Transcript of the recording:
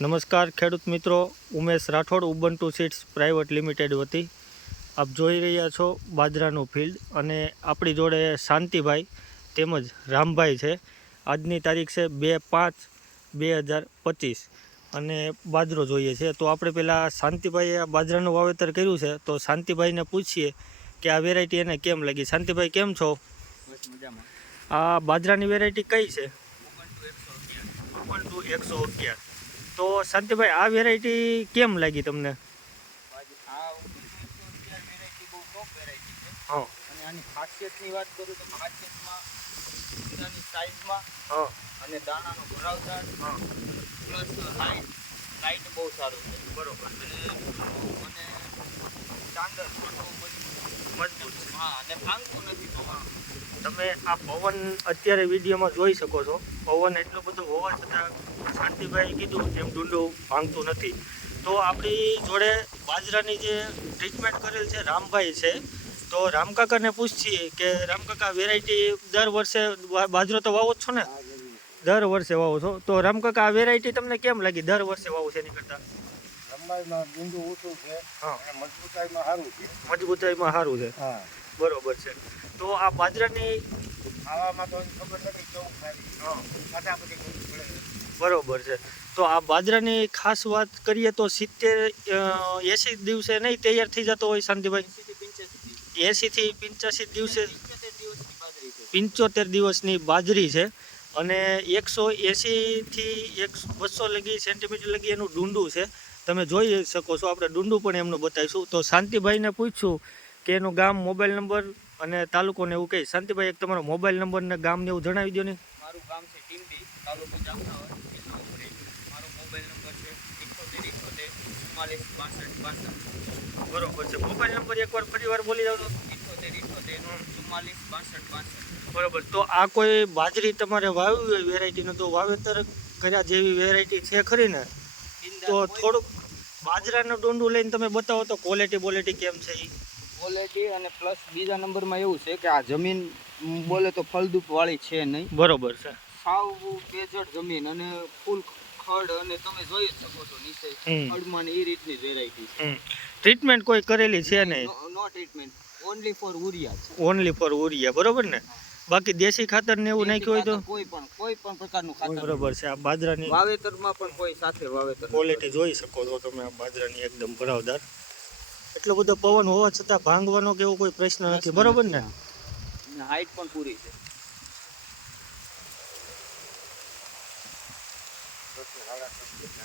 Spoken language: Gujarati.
નમસ્કાર ખેડૂત મિત્રો Umesh Rathod Ubuntu seeds private limited વતી. આપ જોઈ રહ્યા છો બાજરાનું ફિલ્ડ અને આપણી જોડે શાંતિભાઈ તેમજ રામભાઈ છે. આજની તારીખ છે બે પાંચ બે હજાર પચીસ અને બાજરો જોઈએ છે. તો આપણે પહેલાં શાંતિભાઈએ આ બાજરાનું વાવેતર કર્યું છે. તો શાંતિભાઈને પૂછીએ કે આ વેરાયટી એને કેમ લાગી? શાંતિભાઈ કેમ છો? આ બાજરાની વેરાયટી કઈ છે? એકસો અગિયાર. તો શાંતિભાઈ આ વેરાયટી કેમ લાગી તમને? આની ખાસિયતની વાત કરું તો ખાસિયતમાં ઈંડાની સાઇઝમાં અને દાણાનો ભરાવદાર. પ્લસ લાઇટ લાઇટ બહુ સારું છે. બરોબર. અને ચાંદર મજબૂત મજબૂત છે. હા અને ભાંગતું નથી પવન તમે આ પવન અત્યારે વિડીયોમાં જોઈ શકો છો. પવન એટલો બધો હોવા છતાં શાંતિભાઈ કીધું એમ ડુંડું ભાંગતું નથી. તો આપણી જોડે બાજરાની જે ટ્રીટમેન્ટ કરેલ છે રામભાઈ છે તો રામકાકાને પૂછીએ કે રામકાકા વેરાયટી દર વર્ષે બાજરો તો વાવો જ છો ને? દર વર્ષે વાવો છો. તો રામકાકા આ વેરાયટી તમને કેમ લાગી? દર વર્ષે વાવો છે એની કરતાં? લંબાઈમાં બિંદુ ઊંચું છે. મજબૂતાઈમાં સારું છે. મજબૂતાઈમાં સારું છે. હા. બરોબર છે. તો આ બાજરાની ખાવામાં તો ખબર નથી કેવું પડે. બરોબર છે. તો આ બાજરાની ખાસ વાત કરીએ તો સિત્તેર એંસી દિવસે નહીં તૈયાર થઈ જતો હોય શાંતિભાઈ? એંસીથી પંચ્યાસી દિવસે પંચોતેર દિવસની બાજરી છે અને એકસો એંસીથી એક બસો લગી સેન્ટીમીટર લગી એનું ડુંડું છે. તમે જોઈ શકો છો, આપણે ડુંડું પણ એમનું બતાવીશું. તો શાંતિભાઈને પૂછ્યું કે એનું ગામ મોબાઈલ નંબર અને તાલુકોને એવું કહી શાંતિભાઈ, એક તમારો મોબાઈલ નંબર ને ગામને એવું જણાવી દો ને. ટીમ્બી તાલુકો હોય જિલ્લો ઉમરેઠ મારો મોબાઈલ નંબર છે ઇકોતેર ઇકોતેર ચુમ્માલીસ બાસઠ બાસઠ. બરોબર છે. મોબાઈલ નંબર એકવાર ફરી વાર બોલી જાવ તો? ઇકોતેર ઇઠ્ઠોતેર ચુમ્માલીસ બાસઠ બાસઠ. બરોબર. તો આ કોઈ બાજરી તમારે વાવી હોય વેરાયટીનું તો વાવેતર કર્યા જેવી વેરાયટી છે ખરી ને? તો થોડુંક બાજરાનું ડોંડું લઈને તમે બતાવો તો ક્વોલિટી બોલિટી કેમ છે એ ક્વોલિટી અને પ્લસ બીજા નંબરમાં એવું છે કે આ જમીન બોલે તો ફળદ્રુપ વાળી છે નહીં. બરોબર છે. સાવ પેજડ જમીન અને ફૂલ ખડ અને તમે જોઈ જ શકો છો નીચે. ખડમાં એ રીતની વેરાયટી છે. ટ્રીટમેન્ટ કોઈ કરેલી છે નહીં? No treatment only for urea છે. ઓનલી ફોર ઉરિયા બરોબર ને? બાકી દેશી ખાતર ને એવું નાખ્યું હોય તો? કોઈ પણ કોઈ પણ પ્રકારનું ખાતર બરોબર છે આ બાજરાની વાવેતરમાં પણ કોઈ સાથે વાવેતર ક્વોલિટી જોઈ શકો છો તમે આ બાજરાની એકદમ ભરાવદાર. એટલો બધો પવન હોવા છતાં ભાંગવાનો કે એવો કોઈ પ્રશ્ન નથી બરોબર ને? હાઈટ પણ પૂરી છે. เขาแล้วเขาเก็บไง